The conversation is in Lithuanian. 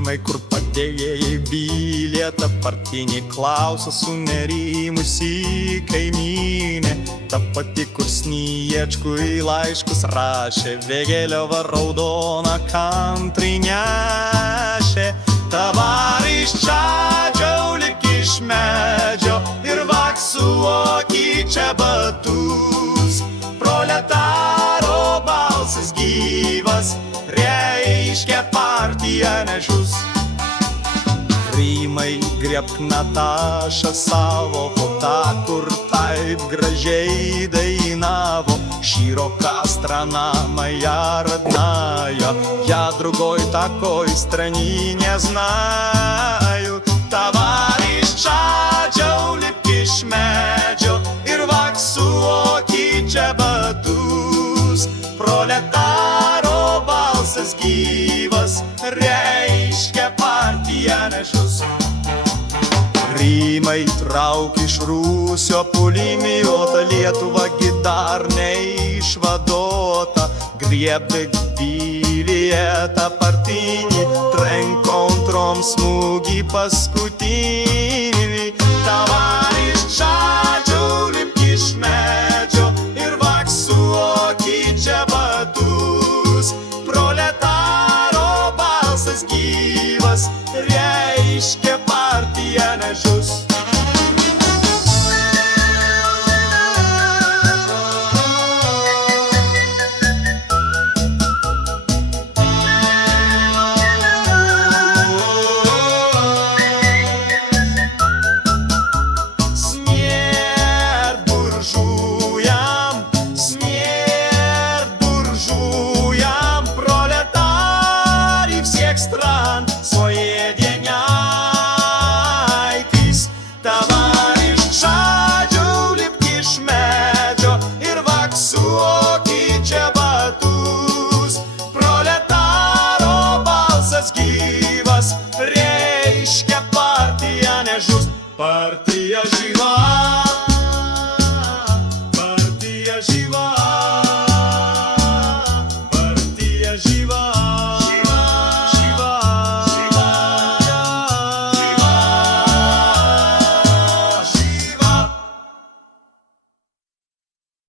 Rymai, kur padėjai bilietą, partinį klausia sunerimusi kaimynė. Ta pati, kur Sniečkui laiškus rašė, Vėgėliava raudoną kantriai nešė. Tavariš čadžiau lik iš medžio ir vaksuoki čia batus. Proletaro balsas gyvas reiškia partiją nežus. Rymai, griebk Natašą savo, tą, kur taip gražiai dainavo. Široka strana моя родная, я другой такой страны не знаю. Товарищ чадžiau lipk iš medžio ir vaksuoki čia batus. Proletaro balsas gyvas reiškia partiją nežus. Rymai, trauk iš Rusio pulimiota, Lietuva gi dar neišvaduota. Griebk bilietą partinį, trenk kontrom smūgį paskutinį. Tavariš čadžiau lipk iš medžio ir vaksuoki čia batus. Proletaro balsas gyvas reiškia partiją nežus. Товарищ чадžiau lipk iš medžio ir vaksuoki čia batus. Proletaro balsas gyvas reiškia partiją nežus.